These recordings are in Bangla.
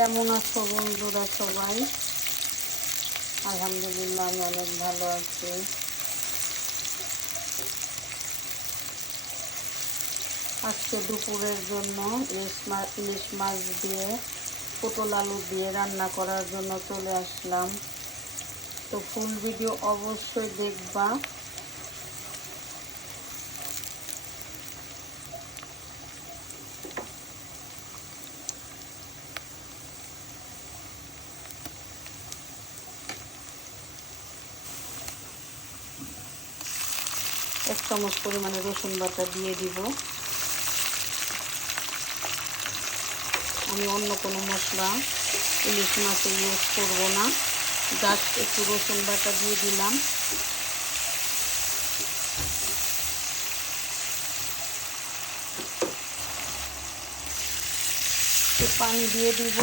কেমন আছো বন্ধুরা সবাই? আলহামদুলিল্লাহ আমি অনেক ভালো আছি। আজকে দুপুরের জন্য ইলিশ মাছ দিয়ে পটল আলু দিয়ে রান্না করার জন্য চলে আসলাম। তো ফুল ভিডিও অবশ্যই দেখবা। এক চামচ পরিমাণে রসুন বাটা দিয়ে দিব। আমি অন্য কোনো মশলা ইলিশ মাছে ইউজ করব না, জাস্ট একটু রসুন বাটা দিয়ে দিলাম। পানি দিয়ে দিব,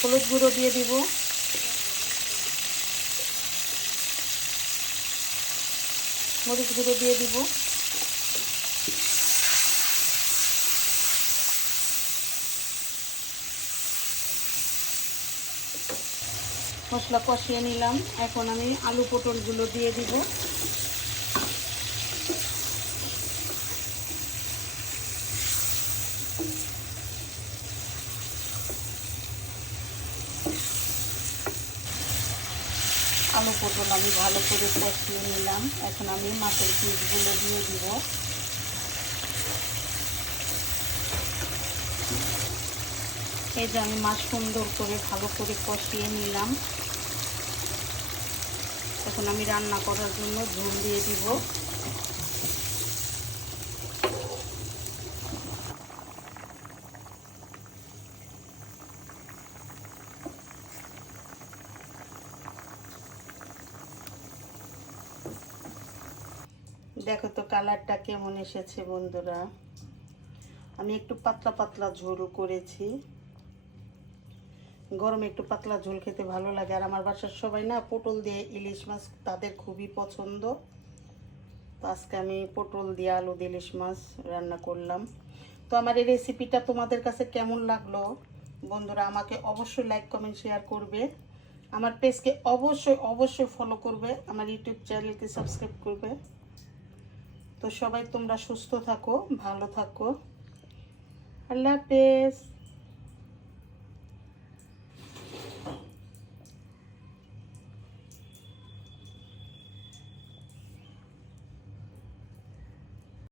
হলুদ গুঁড়ো দিয়ে দিব, মরিচ গুঁড়ো দিয়ে দিব, মশলা কষিয়ে নিলাম। এখন আমি আলু পটলগুলো দিয়ে দিব। আলু পটল আমি ভালো করে কষিয়ে নিলাম। এখন আমি মাছের পিসগুলো দিয়ে দিব। এই যে আমি মাছ সুন্দর করে ভালো করে কষিয়ে নিলাম। এখন আমি রান্না করার জন্য ঝোল দিয়ে দিব। দেখো তো কালারটা কেমন এসেছে বন্ধুরা। আমি একটু পাতলা পাতলা ঝোল করেছি। গরমে একটু পাতলা ঝোল খেতে ভালো লাগে। আর আমার বাসার সবাই না পটল দিয়ে ইলিশ মাছ তাদের খুবই পছন্দ। তো আজকে আমি পটল দিয়ে আলু দিয়ে ইলিশ মাছ রান্না করলাম। তো আমার এই রেসিপিটা তোমাদের কাছে কেমন লাগলো বন্ধুরা, আমাকে অবশ্যই লাইক কমেন্ট শেয়ার করবে। আমার পেজকে অবশ্যই অবশ্যই ফলো করবে, আমার ইউটিউব চ্যানেলকে সাবস্ক্রাইব করবে। তো সবাই তোমরা সুস্থ থাকো, ভালো থাকো। আল্লাহ হাফেজ।